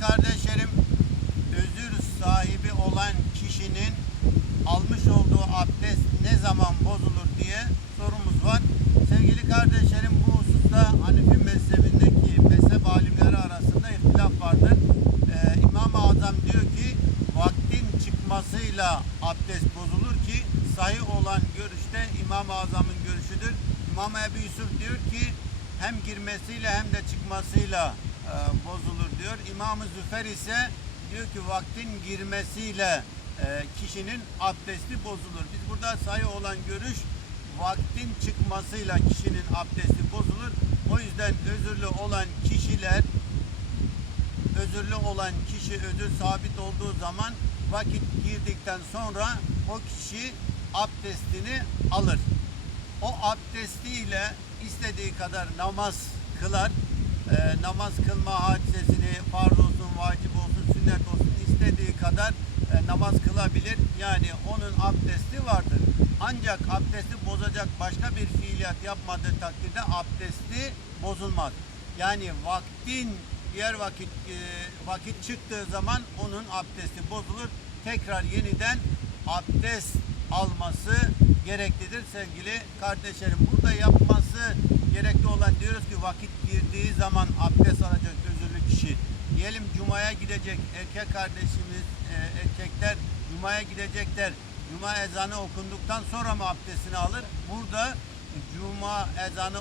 Kardeşlerim, özür sahibi olan kişinin almış olduğu abdest ne zaman bozulur diye sorumuz var. Sevgili kardeşlerim bu hususta Hanefi mezhebindeki mezhep alimleri arasında ihtilaf vardır. Ee, İmam-ı Azam diyor ki vaktin çıkmasıyla abdest bozulur ki sahih olan görüşte İmam-ı Azam'ın görüşüdür. İmam Ebu Yusuf diyor ki hem girmesiyle hem de çıkmasıyla e, bozulur diyor. İmam-ı Züfer ise diyor ki vaktin girmesiyle e, kişinin abdesti bozulur. Biz burada sayı olan görüş vaktin çıkmasıyla kişinin abdesti bozulur. O yüzden özürlü olan kişiler özürlü olan kişi özür sabit olduğu zaman vakit girdikten sonra o kişi abdestini alır. O abdestiyle istediği kadar namaz kılar. Ee, namaz kılma hadisesini farz olsun, vacip olsun, sünnet olsun istediği kadar e, namaz kılabilir. Yani onun abdesti vardır. Ancak abdesti bozacak başka bir fiiliyat yapmadığı takdirde abdesti bozulmaz. Yani vaktin diğer vakit e, vakit çıktığı zaman onun abdesti bozulur. Tekrar yeniden abdest alması gereklidir sevgili kardeşlerim. Burada yapması gerekli olan diyoruz ki vakit girdiği zaman abdest alacak özürlü kişi. Diyelim Cuma'ya gidecek erkek kardeşimiz, e, erkekler Cuma'ya gidecekler. Cuma ezanı okunduktan sonra mı abdestini alır? Burada Cuma ezanı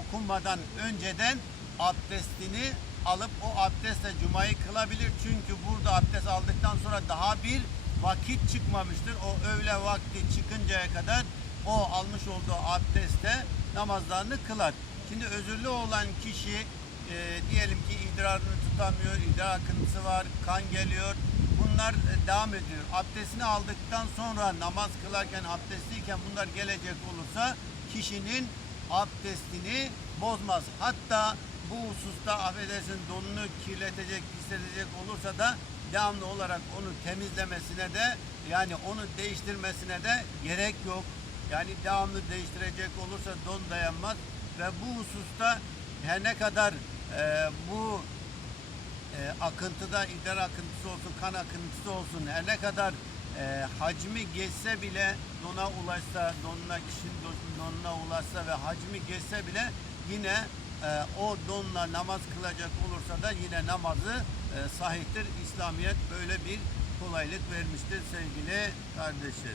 okunmadan önceden abdestini alıp o abdestle Cuma'yı kılabilir. Çünkü burada abdest aldıktan sonra daha bir vakit çıkmamıştır. O öğle vakti çıkıncaya kadar o almış olduğu abdestte namazlarını kılar. Şimdi özürlü olan kişi e, diyelim ki idrarını tutamıyor, idrar akıntısı var, kan geliyor. Bunlar e, devam ediyor. Abdestini aldıktan sonra namaz kılarken abdestliyken bunlar gelecek olursa kişinin abdestini bozmaz. Hatta bu hususta affedersin donunu kirletecek, pisletecek olursa da devamlı olarak onu temizlemesine de yani onu değiştirmesine de gerek yok. Yani devamlı değiştirecek olursa don dayanmaz ve bu hususta her ne kadar e, bu e, akıntıda idrar akıntısı olsun, kan akıntısı olsun her ne kadar e, hacmi geçse bile dona ulaşsa, donuna kişinin don- donuna ulaşsa ve hacmi geçse bile yine e, o donla namaz kılacak olursa da yine namazı e, sahihtir. İslamiyet böyle bir kolaylık vermiştir sevgili kardeşlerim.